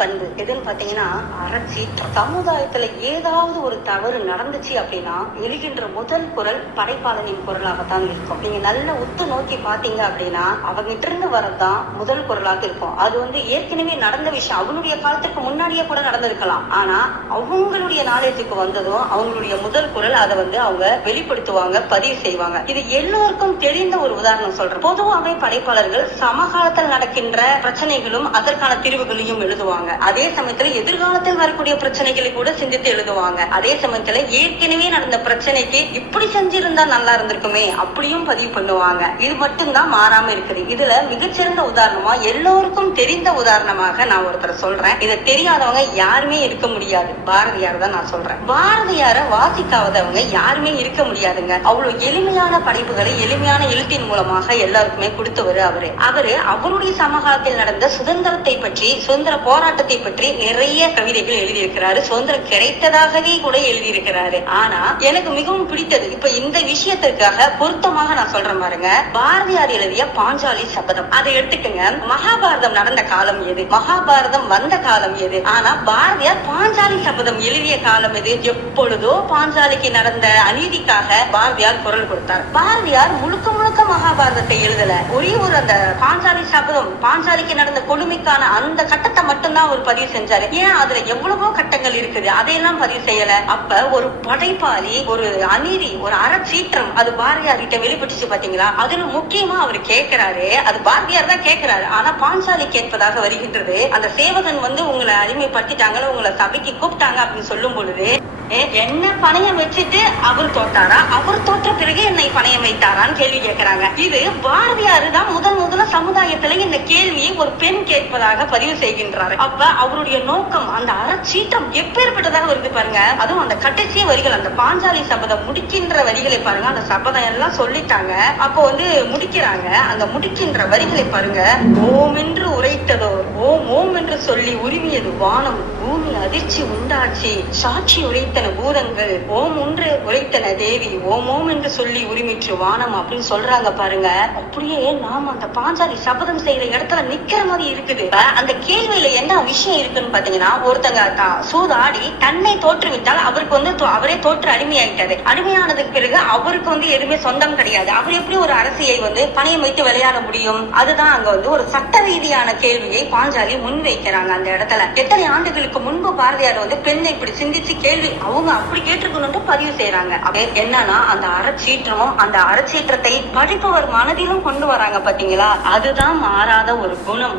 பண்பு எதுன்னு பாத்தீங்கன்னா அறச்சீற்றம். சமுதாயத்துல ஏதாவது ஒரு தவறு நடந்துச்சு அப்படின்னா எழுகின்ற முதல் குரல் படைப்பாளனின் குரலாகத்தான் இருக்கும். நீங்க நல்ல உத்து நோக்கி பாத்தீங்க அப்படின்னா அவங்கிட்ட இருந்து வரதான் முதல் குரலாக இருக்கும். அது ஏற்கனவே நடந்த விஷயம், அவங்களுடைய காலத்துக்கு முன்னாடியே கூட நடந்திருக்கலாம். ஆனா அவங்களுடைய நாலேஜுக்கு வந்ததும் அவங்களுடைய முதல் குரல் அதை அவங்க வெளிப்படுத்துவாங்க, பதிவு செய்வாங்க. இது எல்லோருக்கும் தெரிந்த ஒரு உதாரணம் சொல்றேன். பொதுவாகவே படைப்பாளர்கள் சமகாலத்தில் நடக்கின்ற பிரச்சனைகளும் அதற்கான தீர்வுகளையும் எழுதுவாங்க. அதே சமயத்துல எதிர்காலத்தில் வரக்கூடிய பிரச்சனைகளை கூட சிந்தித்து எழுதுவாங்க. அதே சமயத்துல ஏற்கனவே நடந்த பிரச்சனைக்கு இப்படி செஞ்சிருந்தா நல்லா இருந்திருக்குமே அப்படியும் பதிவு பண்ணுவாங்க. இது மட்டும்தான் மாறாம இருக்குது. இதுல மிகச்சிறந்த உதாரணமா எல்லோருக்கும் தெரிந்த உதாரணமாக நான் ஒருத்தர் சொல்றேன். இதை தெரியாதவங்க யாருமே இருக்க முடியாது. பாரதியார் தான் நான் சொல்றேன். பாரதியார வாசிக்காதவங்க யாருமே இருக்க முடியாதுங்க. அவ்வளவு எளிமையான படைப்புகளை எளிமையான எழுத்தின் மூலமாக எல்லாருக்குமே கொடுத்தவர் அவருடைய சமகாலத்தில் நடந்த சுதந்திரத்தை பற்றி, சுதந்திர போராட்டத்தை பற்றி நிறைய கவிதைகள் எழுதியிருக்கிறாரு. சுதந்திரம் கிடைத்ததாகவே கூட எழுதியிருக்கிறாரு. ஆனா எனக்கு மிகவும் பிடித்தது, இப்ப இந்த விஷயத்திற்காக பொருத்தமாக நான் சொல்றேன் பாருங்க, பாரதியார் எழுதிய பாஞ்சாலி சபதம் அதை எடுத்துக்கங்க. மகாபாரதம் நடந்த காலம் எது, மகாபாரதம் வந்த காலம் எது, ஆனா பாரதியார் பாஞ்சாலி சபதம் எழுதிய காலம் எது? எப்பொழுதோ பாஞ்சாலிக்கு நடந்த அநீதிக்காக பாரதியார் குரல் கொடுத்தார். பாரதியார் முழுக்க முழுக்க மகாபாரதத்தை எழுதல, ஒரே ஒரு அந்த பாஞ்சாலி சபதம், பாஞ்சாலிக்கு நடந்த கொடுமைக்கான அந்த கட்டத்தை மட்டும்தான் அவர் பதிவு செஞ்சாரு. ஏன் அதுல எவ்வளவோ கட்டங்கள் இருக்குது, அதையெல்லாம் பதிவு செய்யல. அப்ப ஒரு படைப்பாளி, ஒரு அநீதி, ஒரு அறச்சீற்றம் அது பாரதியார் கிட்ட வெளிப்பட்டுச்சு பாத்தீங்களா? அதுல முக்கியமா அவர் கேட்கிறாரு, அது பாரதியார் தான் கேட்கிறாரு, ஆனா பாஞ்சாலி கேட்பதாக வருகின்றது. அந்த சேவகன் உங்களை அடிமைப்படுத்திட்டாங்க, உங்களை சபைக்கு கூப்பிட்டாங்க அப்படின்னு சொல்லும் பொழுது என்ன பணையம் வச்சுட்டு அவர் தோட்டாரா, அவர் தோற்ற பிறகு என்னை பணையம் வைத்தாரான்னு கேள்வி கேட்கிறாங்க. இது பாரதியாரு தான் முதல்ல சமுதாயத்துல இந்த கேள்வியை ஒரு பெண் கேட்பதாக பதிவு செய்கின்றாரு. அப்ப அவருடைய நோக்கம், அந்த அறச்சீற்றம் எப்பேற்பட்டதாக வருது பாருங்க. அதுவும் அந்த கடைசி வரிகள், அந்த பாஞ்சாலி சபதம் முடிக்கின்ற வரிகளை பாருங்க. அந்த சபதம் எல்லாம் சொல்லிட்டாங்க, அப்போ முடிக்கிறாங்க. அந்த முடிக்கின்ற வரிகளை பாருங்க. ஓம் என்று உரைத்ததோர் ஓம் ஓம் என்று சொல்லி உரிமையது வானம், பூமி அதிர்ச்சி உண்டாச்சு, சாட்சி உரைத்தன பூதங்கள், ஓம் ஒன்று உரைத்தன தேவி, ஓம் ஓம் என்று சொல்லி உரிமிற்று வானம் அப்படின்னு சொல்றாங்க பாருங்க. அப்படியே நாம அந்த பாஞ்சாலி சபதம் செய்யற இடத்துல நிக்கிற மாதிரி இருக்குது. அந்த கேள்வியில என்ன விஷயம் இருக்குன்னு பாத்தீங்கன்னா, ஒருத்தங்க சூதாடி தன்னை தோற்றுவித்தால் அவருக்கு அவரே தோற்று அடிமையாயிட்டாரு. அடிமையானதுக்கு பிறகு அவருக்கு எதுவுமே சொந்தம் கிடையாது. அவர் எப்படி ஒரு அரசியை பணையம் வைத்து விளையாட முடியும்? அதுதான் அங்க ஒரு சட்ட ரீதியான கேள்வியை பாஞ்சாலி முன்வைக்கிறாங்க அந்த இடத்துல. எத்தனை ஆண்டுகளுக்கு முன்பு பாரதியார் பெண்ணை இப்படி சிந்திச்சு கேள்வி அவங்க அப்படி கேட்டிருக்கணும்னு பதிவு செய்யறாங்க. என்னன்னா அந்த அறச்சீற்றமும் அந்த அறச்சீற்றத்தை படிப்பவர் மனதிலும் கொண்டு வராங்க பாத்தீங்களா? அதுதான் மாறாத ஒரு குணம்.